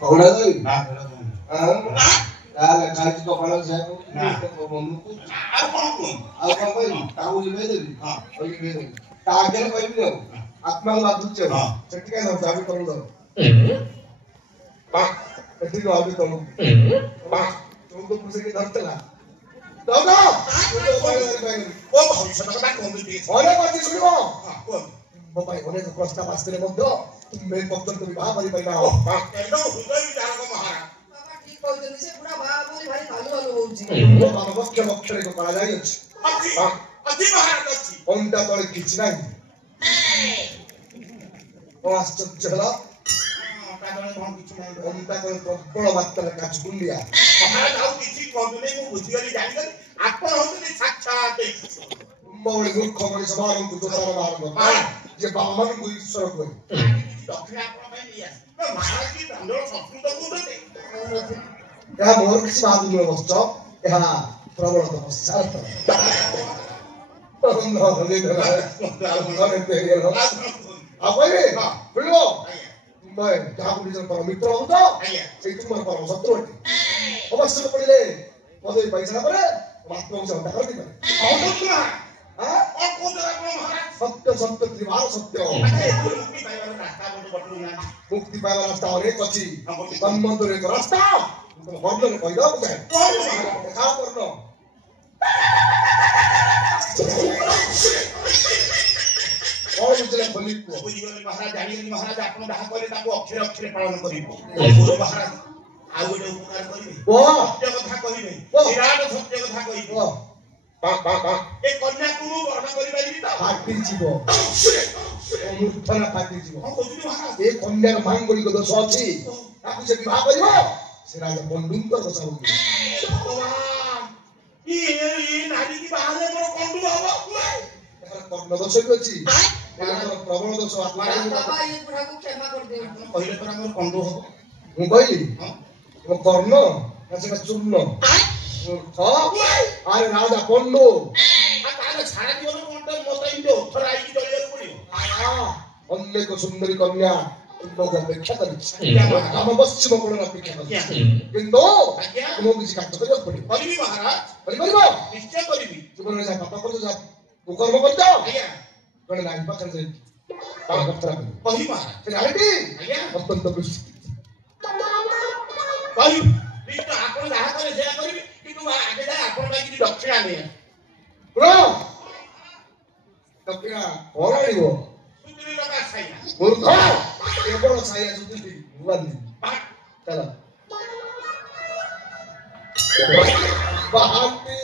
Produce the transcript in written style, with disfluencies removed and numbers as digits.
କହୁନା ତୁ ନା ତାହେଲେ ଖାଇଛି କପାଳ ଯାକୁ ମନକୁ ଆଉ କଣ କୁହ ଆଉ କଣ କହିବି ତାକୁ ଲିଭେଇ ଦେବି ଲିଭେଇ ଦେବି ତା ଆଗରେ କହିବି ଆଉ ଆତ୍ମାକୁ ବାଧୁଛି ଆଉ ସେଠି କାହିଁ ଧରୁଛୁ ଆମେ ତଳୁ ଧରୁ ସେଠି ଆହୁରି ତଳୁ ତୁ ତ ପୁଷେକି ଧରିଥିଲା ମୋ ପାଇଁ ଅନେକ ପ୍ରସ୍ତାବ ଆସିଥିଲେ ମଧ୍ୟ ତୁମେ ପର୍ଯ୍ୟନ୍ତ ବିବାହ କରିପାରିନା ବକ୍ଷରେ କଳା ଯାଇଅଛି ଅଣ୍ଡା ତଳେ କିଛି ନାହିଁ ଆଶ୍ଚର୍ଯ୍ୟ ହେଲା ଅଣ୍ଡା ତଳେ ପ୍ରବଳ ମାତ୍ରାରେ କାଛୁ କୁଣ୍ଡିଆ ଆପଣ ହଉଛନ୍ତି ସାକ୍ଷାତ ମୂର୍ଖ ମଣିଷ ମାନଙ୍କୁ ଦୋଷାର ବାହାର ଯେ ବାବା ମାନଙ୍କୁ ଈଶ୍ୱର କରେ ଏହା ମୋର କିଛି ବାହାଦୁର ବସ୍ତ ଏହା ପ୍ରବଳ ତପସ୍ୟା ଆଉ କହିବେ ମିଳିବ ଯାହାକୁ ନିଜର ପରମ ମିତ୍ର ହଉଛ ସେଇ ତୁମର ପରମ ଶତ୍ରୁ ଅଟେ ଅବଶ୍ୟ ପଡ଼ିଲେ ପଦବୀ ପାଇସାରିଲା ପରେ ଆତ୍ମକୁ ସେ ହତ୍ୟା କରିଦେଇପାରେ ସତ୍ୟ ସତ୍ୟ ତ୍ରିଭାର ସତ୍ୟ ମୁକ୍ତି ପାଇବା ରାସ୍ତା ଅନେକ ଅଛି ତନ୍ମଧ୍ୟରୁ ଏକ ରାସ୍ତା ବର୍ଣ୍ଣରେ କହିବାକୁ ଚାହେଁ ଦେଖା ବର୍ଣ୍ଣ କଣ ବୁଝିଲେ ଖୋଲି ମହାରାଜ ଜାଣିଗଲି ମହାରାଜ ଆପଣ ଯାହା କହିଲେ ତାକୁ ଅକ୍ଷରେ ଅକ୍ଷରେ ପାଳନ କରିବୁ ମହାରାଜ ଆଉ ଗୋଟେ ଉପକାର କରିବେ ସତ୍ୟ କଥା କହିବେ ବିରାଟ ସତ୍ୟ କଥା କହିବେ ଏ କନ୍ୟାକୁ ମୁଁ ଗ୍ରହଣ କରିପାରିବି ତ ଫାଟିଯିବ ମୂର୍ଖନା ଫାଟିଯିବ ଏ କନ୍ୟାର ମାଙ୍ଗଳିକ ଦୋଷ ଅଛି ତାକୁ ସେ ବିବାହ କରିବ ସେ ରାଜା ପଣ୍ଡୁଙ୍କର ଦୋଷ ହଉଛି କର୍ଣ୍ଣ ଦୋଷ ବି ଅଛି ପ୍ରବଳ ଦୋଷ କହିଲେ ପରା ମୋର କଣ୍ଡୁ ହବ ମୁଁ କହିଲି ମୋ କର୍ଣ୍ଣ ସେଟା ଚୂର୍ଣ୍ଣ ଆରେ ରାଜା ପଣ୍ଡୁ ଅନେକ ସୁନ୍ଦରୀ କନ୍ୟା ଅପେକ୍ଷା କରିଛି ଆମ ପଶ୍ଚିମ କୋଣରେ ଅପେକ୍ଷା କରିଛି କିନ୍ତୁ ମୁଁ କିଛି କାର୍ଯ୍ୟ କରିବାକୁ ପଡିବ କରିବି ମହାରାଜ କରିପାରିବ ନିଶ୍ଚୟ କରିବି ଜୀବନରେ ଯାହା ପାପ କରୁଛ ଯାହା କୁକର୍ମ କରିଛ ଜଣେ ନାରୀ ପାଖରେ ଯାଇକି କହିବି ମହାରାଜ ସେ ନାରୀଟି ଅତ୍ୟନ୍ତ ଆପଣ ଯାହା କଲେ ସେୟା କରିବି କିନ୍ତୁ ଆଗେ ଯାଏ ଆପଣ ପାଇଁ କିଛି ଦକ୍ଷିଣା ନେଇ ଦକ୍ଷିଣା କଣ ଆଣିବ ମୂର୍ଖ କେବଳ ସାଇଆ ସୁଧୁଛି ଚାଲ ବାହାନ୍ତି